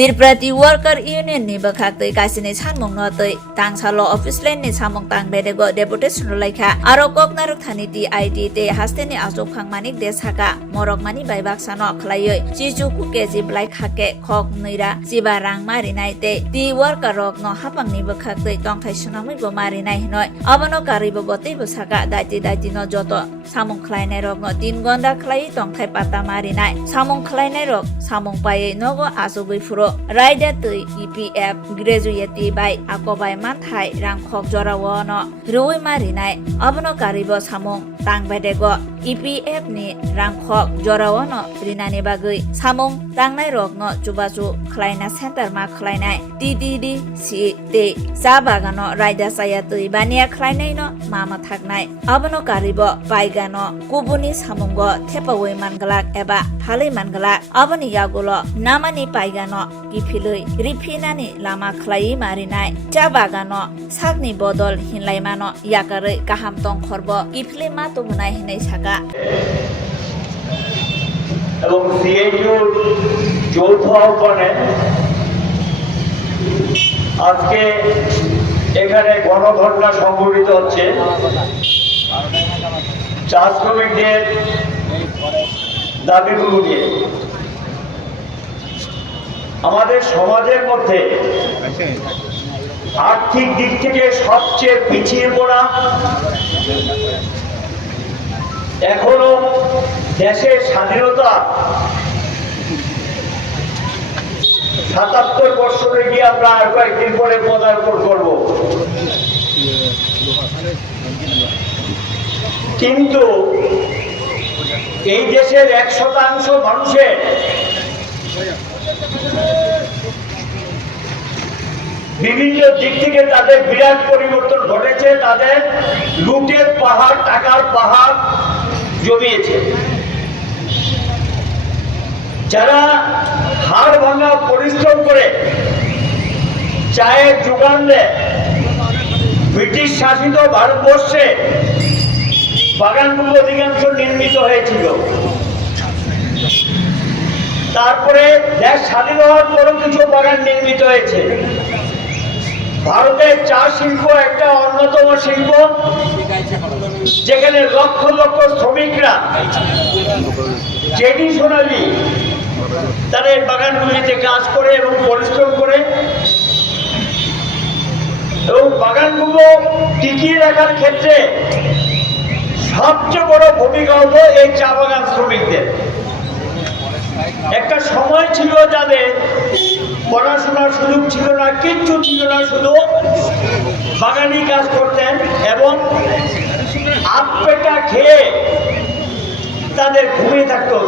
Tirprati worker union ni bakak tei kasini sanmung no tei tangsa law office len ni samung tang bedego deputation laika aro kok naruk thani ti ID te haste ni asok khang manik desaka morok mani bai baksa no khlaioi chichu ku keji blai khake khok neira jiba rang mari nai te ti worker rok no hapang ni bakak tei tong thai sunamui bo mari nai noi abono kari bo botei bo saka daiti no joto samung khlai nai rok no 3 gonda khlai tong thai pata mari nai samung khlai nai rok samung pai nogo asogui furo Raida tui EPF graduate by akobai manthai rang khok jora wono rui mari nai abono karibo samung tang bedego EPF ni rang khok jora wono rinani bagui samung tang nai rok no chubachu khlaina center ma khlainai TDDC te sabagano raida saya tui bania khlainai no mama thaknai abono karibo paigano kubuni samungo thepawoi mangalak eba phalai mangalak aboni yagulo namani paigano gifilui rifinani lama khlai marinai cha bagano sakni bodol hinlaimano yakare kaham tong khorbo gifle ma to bunai hinai saka এবং সিএইচইউ যৌথ আহ্বানে আজকে এখানে গণধর্ণা সংঘটিত হচ্ছে চা শ্রমিকদের দাবিগুলো নিয়ে আমাদের সমাজের মধ্যে আর্থিক দিক থেকে সবচেয়ে পিছিয়ে পড়া এখনো দেশের স্বাধীনতা ৭৭ বছরে গিয়ে আমরা আর কয়েকদিন পরে পদার্পণ করব কিন্তু এই দেশের ১% মানুষের বিভিন্ন দিক থেকে তাদের বিরাট পরিবর্তন ঘটেছে তাদের লুটের পাহাড় টাকার পাহাড় জমিয়েছে যারা হাড় ভাঙা পরিশ্রম করে চায়ের যোগান দেয় ব্রিটিশ শাসিত ভারতবর্ষে বাগানগুলো অধিকাংশ নির্মিত হয়েছিল তারপরে দেশ স্বাধীন হওয়ার পরও কিছু বাগান নির্মিত হয়েছে ভারতের চা শিল্প একটা অন্যতম শিল্প যেখানে লক্ষ লক্ষ শ্রমিকরা ট্রেডিশনালি তাদের বাগানগুলিতে কাজ করে এবং পরিশ্রম করে এবং বাগানগুলো টিকিয়ে রাখার ক্ষেত্রে সবচেয়ে বড় ভূমিকা হলো এই চা বাগান শ্রমিকদের একটা সময় ছিল যাদের পড়াশোনার সুযোগ ছিল না কিচ্ছু ছিল না শুধু বাগানি কাজ করতেন এবং আপেটা খেয়ে তাদের ঘুমিয়ে থাকতো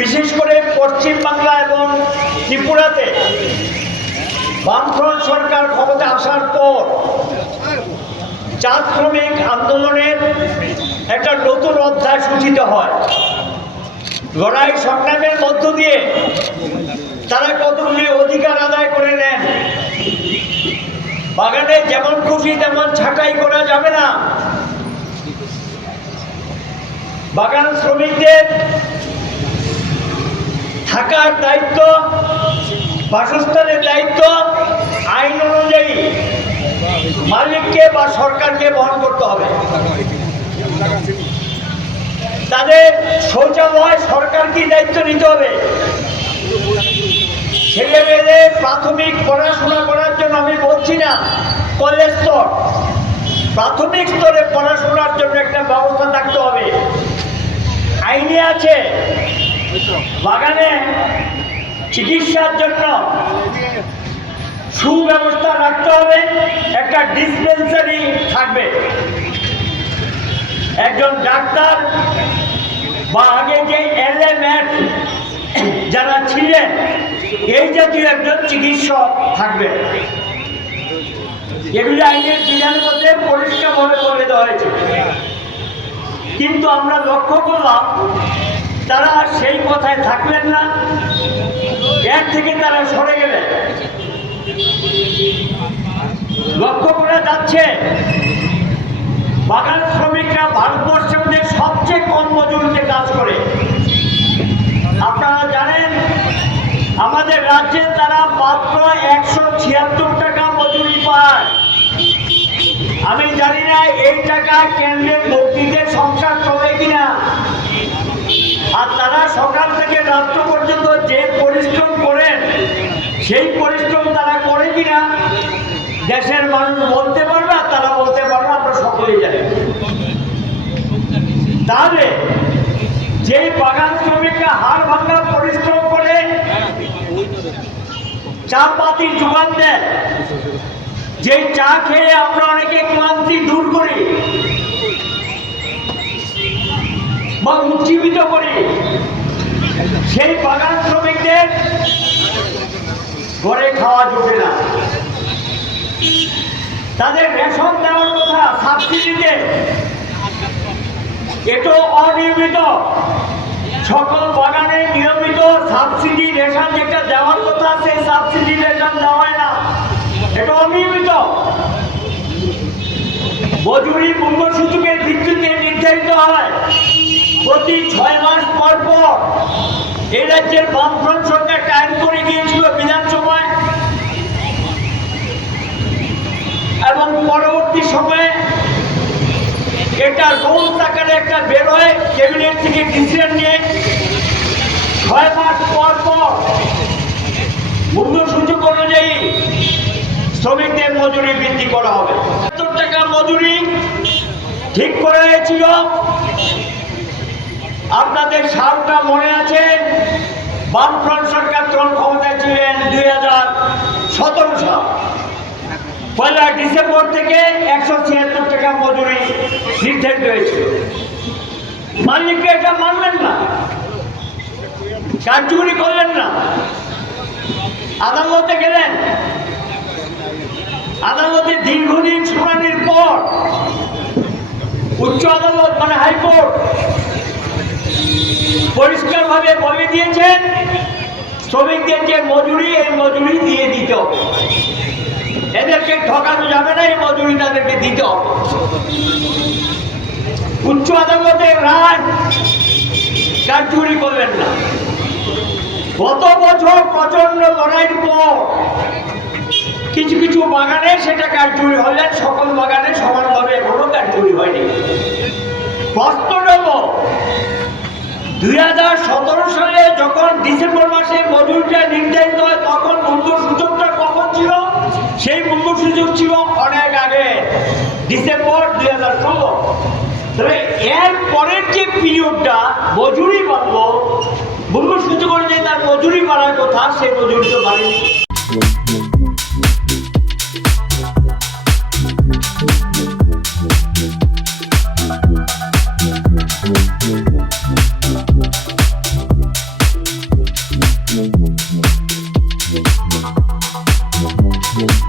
বিশেষ করে পশ্চিম বাংলা এবং ত্রিপুরাতে বামফ্রন্ট সরকার ক্ষমতা আসার পর চা শ্রমিক আন্দোলনের একটা নতুন অধ্যায় সূচিত হয় লড়াই সংগ্রামের মধ্য দিয়ে তারা কতগুলি অধিকার আদায় করে নেন বাগানে যেমন খুশি তেমন ছাঁটাই করা যাবে না বাগান শ্রমিকদের থাকার দায়িত্ব বাসস্থানের দায়িত্ব আইন অনুযায়ী মালিককে বা সরকারকে বহন করতে হবে তাদের শৌচালয় সরকারকে দায়িত্ব নিতে হবে ছেলে মেয়েদের প্রাথমিক পড়াশোনা করার জন্য আমি বলছি না কলেজ স্তর প্রাথমিক স্তরে পড়াশোনার জন্য একটা ব্যবস্থা থাকতে হবে আইনে আছে বাগানে চিকিৎসার জন্য সুব্যবস্থা রাখতে হবে একটা ডিসপেন্সারি থাকবে একজন ডাক্তার বা আগে যে LMS যারা ছিলেন এই জাতীয় একজন চিকিৎসক থাকবে এগুলি আইনের বিধানের মধ্যে পরিষ্কারভাবে বলে দেওয়া হয়েছে কিন্তু আমরা লক্ষ্য করলাম তারা সেই কথায় থাকলেন না এর থেকে তারা সরে গেলেন লক্ষ্য করা যাচ্ছে বাগান শ্রমিকরা ভারতবর্ষের মধ্যে সবচেয়ে কম মজুরিতে কাজ করে আপনারা জানেন আমাদের রাজ্যে তারা মাত্র 176 টাকা মজুরি পায়। আমি জানি না এই টাকা কেন্দ্রের মন্ত্রীদের সংসার চলে কিনা। আর তারা সকাল থেকে রাত্র পর্যন্ত যে পরিশ্রম করেন সেই পরিশ্রম তারা করে কিনা দেশের মানুষ বলতে পারবে, আর তারা বলতে পারবে, আমরা সকলেই জানি। তাহলে যে বাগান শ্রমিকরা হাড় ভাঙা পরিশ্রম করে চা পাতি যোগান দেয়, যে চা খেয়ে আমরা অনেকে ক্লান্তি দূর করি বা উজ্জীবিত করি, সেই বাগান শ্রমিকদের ঘরে খাওয়া জোটে না। তাদের রেশন দেওয়ার কথা সাবসিডিতে, এটাও অনিয়মিত। সকল বাগানে নিয়মিত সাবসিডি রেশন যেটা দেওয়ার কথা সেই সাবসিডি রেশন দেওয়া হয় না, এটা অনিয়মিত। মজুরি মূল্য সূচকের ভিত্তিতে নির্ধারিত হয় প্রতি 6 মাস পর পর। এই রাজ্যের বামফ্রন্ট সরকার টাইম করে গিয়েছিল বিধানসভায়, এবং পরবর্তী সময়ে এটা রোলস আকারে একটা বেরোয় ক্যাবিনেট থেকে ডিসিশন নিয়ে 6 মাস পর পর মূল্য সূচক অনুযায়ী শ্রমিকদের মজুরি বৃদ্ধি করা হবে। 70 টাকা মজুরি ঠিক করা হয়েছিল। আপনাদের সালটা মনে আছে, বামফ্রন্ট সরকার তখন ক্ষমতায় ছিলেন 2017 সাল। 1 ডিসেম্বর থেকে 176 টাকা মজুরি নির্ধারিত হয়েছিল। মালিকরা এটা মানলেন না, কার্যকরী করলেন না। আদালতে গেলেন, আদালতে দীর্ঘদিন শুনানির পর উচ্চ আদালত মানে হাইকোর্ট পরিষ্কারভাবে বলে দিয়েছেন শ্রমিকদের যে মজুরি, এই মজুরি দিয়ে দিতে হবে। এদেরকে ঠকানো যাবে না, এই মজুরি তাদেরকে দিতে হবে। উচ্চ আদালতের রায় কার্যকরী করলেন না। গত বছর প্রচন্ড লড়াইয়ের পর কিছু কিছু বাগানে সেটা কার্যকরী হলেন, সকল বাগানে সমানভাবে এখনো কার্যকরী হয়নি। প্রশ্ন হল 2017 সালে যখন ডিসেম্বর মাসে মজুরিটা নির্ধারিত হয়, তখন মূল্য সূচকটা কখন ছিল? সেই মূল্য সূচক ছিল অনেক আগে, ডিসেম্বর 2016। তবে এর পরের যে পিরিয়ডটা মজুরি বাড়ল, মূল্য সূচক অনুযায়ী তার মজুরি বাড়ার কথা, সেই মজুরি তো বাড়েনি। Yeah.